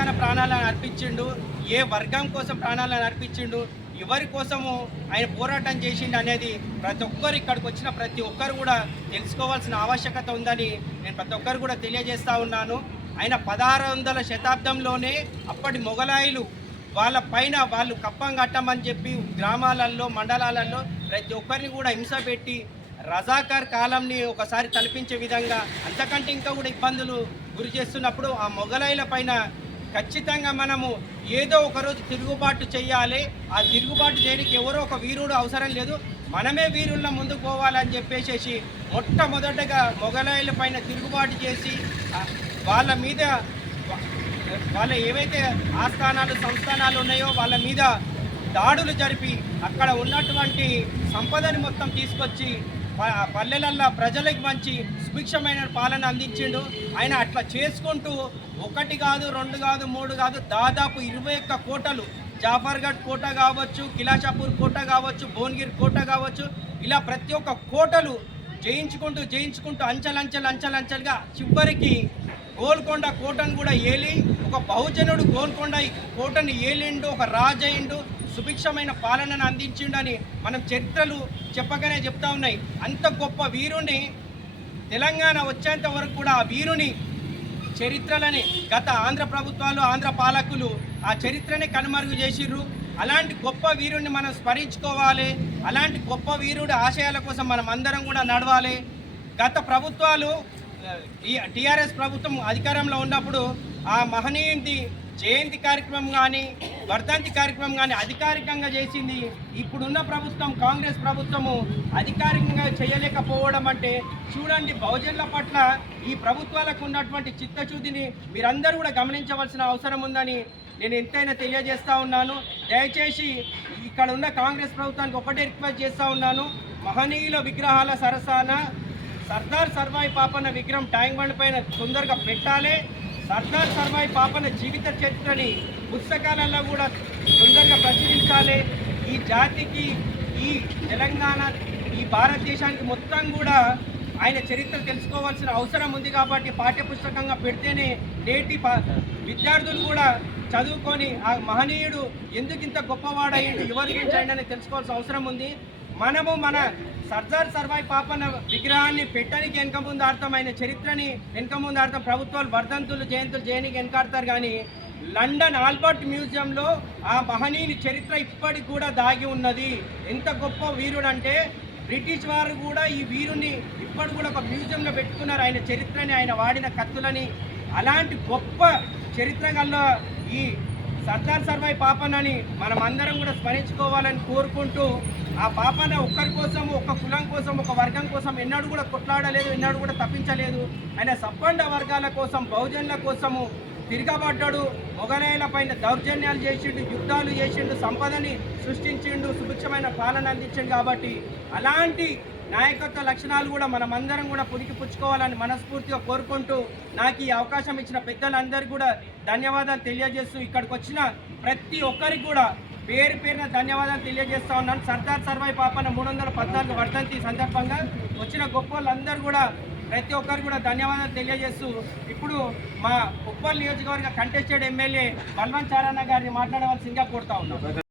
తన ప్రాణాలను అర్పించిండు, ఏ వర్గం కోసం ప్రాణాలను అర్పించిండు, ఎవరి కోసము ఆయన పోరాటం చేసిండు అనేది ప్రతి ఒక్కరు ఇక్కడికి వచ్చిన ప్రతి ఒక్కరు కూడా తెలుసుకోవాల్సిన ఆవశ్యకత ఉందని నేను ప్రతి ఒక్కరు కూడా తెలియజేస్తూ ఉన్నాను. ఆయన 1600వ శతాబ్దంలోనే అప్పటి మొఘలాయులు వాళ్ళ పైన వాళ్ళు కప్పం కట్టమని చెప్పి గ్రామాలలో మండలాలలో ప్రతి ఒక్కరిని కూడా హింస పెట్టి రజాకార్ కాలంని ఒకసారి తలపించే విధంగా అంతకంటే ఇంకా కూడా ఇబ్బందులు గురి చేస్తున్నప్పుడు ఆ మొఘలాయుల పైన ఖచ్చితంగా మనము ఏదో ఒకరోజు తిరుగుబాటు చేయాలి. ఆ తిరుగుబాటు చేయడానికి ఎవరో ఒక వీరుడు అవసరం లేదు, మనమే వీరుల ముందుకు పోవాలని చెప్పేసి మొట్టమొదటగా మొఘలాయుల పైన తిరుగుబాటు చేసి వాళ్ళ మీద వాళ్ళ ఏవైతే ఆస్థానాలు సంస్థానాలు ఉన్నాయో వాళ్ళ మీద దాడులు జరిపి అక్కడ ఉన్నటువంటి సంపదని మొత్తం తీసుకొచ్చి పల్లెలల్లో ప్రజలకు మంచి సుభిక్షమైన పాలన అందించిండు. ఆయన అట్లా చేసుకుంటూ 1 కాదు 2 కాదు 3 కాదు దాదాపు 21 కోటలు, జాఫర్గఢ్ కోట కావచ్చు, కిలాషాపూర్ కోట కావచ్చు, భువనగిరి కోట కావచ్చు, ఇలా ప్రతి ఒక్క కోటలు జయించుకుంటూ అంచెలంచెలుగా చివరికి గోల్కొండ కోటను కూడా ఏలి ఒక బహుజనుడు గోల్కొండ కోటను ఏలిండు, ఒక రాజయిండు, సుభిక్షమైన పాలనను అందించిండని మనం చరిత్రలు చెప్పగానే చెప్తా ఉన్నాయి. అంత గొప్ప వీరుని తెలంగాణ వచ్చేంత వరకు కూడా ఆ వీరుని చరిత్రలని గత ఆంధ్ర ప్రభుత్వాలు ఆంధ్ర పాలకులు ఆ చరిత్రని కనుమరుగు చేసిర్రు. అలాంటి గొప్ప వీరుని మనం స్మరించుకోవాలి. అలాంటి గొప్ప వీరుడి ఆశయాల కోసం మనం అందరం కూడా నడవాలి. గత ప్రభుత్వాలు టీఆర్ఎస్ ప్రభుత్వం అధికారంలో ఉన్నప్పుడు ఆ మహనీయుడి జయంతి కార్యక్రమం కానీ వర్ధంతి కార్యక్రమం కానీ అధికారికంగా చేసింది. ఇప్పుడున్న ప్రభుత్వం కాంగ్రెస్ ప్రభుత్వము అధికారికంగా చేయలేకపోవడం అంటే చూడండి, బహుజనుల పట్ల ఈ ప్రభుత్వాలకు ఉన్నటువంటి చిత్తశుద్ధిని మీరందరూ కూడా గమనించవలసిన అవసరం ఉందని నేను ఎంతైనా తెలియజేస్తూ ఉన్నాను. దయచేసి ఇక్కడ ఉన్న కాంగ్రెస్ ప్రభుత్వానికి ఒకటే రిక్వెస్ట్ చేస్తూ ఉన్నాను, మహనీయుల విగ్రహాల సరసన సర్దార్ సర్వాయి పాపన్న విగ్రహం ట్యాంక్ బండ్ పైన తొందరగా పెట్టాలి. సర్దార్ సర్వాయి పాపన్న జీవిత చరిత్రని పుస్తకాలలో కూడా తొందరగా ప్రచురించాలి. ఈ జాతికి, ఈ తెలంగాణ, ఈ భారతదేశానికి మొత్తం కూడా ఆయన చరిత్ర తెలుసుకోవాల్సిన అవసరం ఉంది. కాబట్టి పాఠ్యపుస్తకంగా పెడితేనే నేటి విద్యార్థులు కూడా చదువుకొని ఆ మహనీయుడు ఎందుకు ఇంత గొప్పవాడయ్యిండు, ఎవరి గురించి అని తెలుసుకోవాల్సిన అవసరం ఉంది. మనము మన సర్దార్ సర్వాయి పాపన్న విగ్రహాన్ని పెట్టడానికి వెనక ముందు అర్థం, ఆయన చరిత్రని వెనక ముందు అర్థం ప్రభుత్వాలు వర్ధంతులు జయంతులు చేయడానికి వెనకాడతారు. కానీ లండన్ ఆల్బర్ట్ మ్యూజియంలో ఆ మహనీయుని చరిత్ర ఇప్పటికి కూడా దాగి ఉన్నది. ఎంత గొప్ప వీరుడు అంటే బ్రిటిష్ వారు కూడా ఈ వీరుని ఇప్పటి కూడా ఒక మ్యూజియంలో పెట్టుకున్నారు, ఆయన చరిత్రని, ఆయన వాడిన కత్తులని. అలాంటి గొప్ప చరిత్ర గల ఈ సర్దార్ సర్వాయి పాపన్నని మనం అందరం కూడా స్మరించుకోవాలని కోరుకుంటూ, ఆ పాపన్న ఒక్కరి కోసము, ఒక కులం కోసం, ఒక వర్గం కోసం ఎన్నడూ కూడా కొట్లాడలేదు, ఎన్నడూ కూడా తప్పించలేదు. ఆయన సబ్బండ వర్గాల కోసం, బహుజనుల కోసము తిరగబడ్డాడు. మొఘలాయుల పైన దౌర్జన్యాలు చేసిండు, యుద్ధాలు చేసిండు, సంపదని సృష్టించిండు, సుభిక్షమైన పాలన అందించిండు. కాబట్టి అలాంటి నాయకత్వ లక్షణాలు కూడా మనమందరం కూడా పుచ్చుకోవాలని మనస్ఫూర్తిగా కోరుకుంటూ, నాకు ఈ అవకాశం ఇచ్చిన పెద్దలందరికీ కూడా ధన్యవాదాలు తెలియజేస్తూ, ఇక్కడికి వచ్చిన ప్రతి ఒక్కరికి కూడా పేరు పేరున ధన్యవాదాలు తెలియజేస్తూ ఉన్నాను. సర్దార్ సర్వాయి పాపన్న 314 వర్ధంతి సందర్భంగా వచ్చిన గొప్ప వాళ్ళందరూ కూడా ప్రతి ఒక్కరికి కూడా ధన్యవాదాలు తెలియజేస్తూ, ఇప్పుడు మా ఉప్పల్ నియోజకవర్గ కంటెస్టెడ్ ఎమ్మెల్యే బల్వంత్ చారన్న గారిని మాట్లాడవలసిందిగా కోరుతా ఉన్నాం.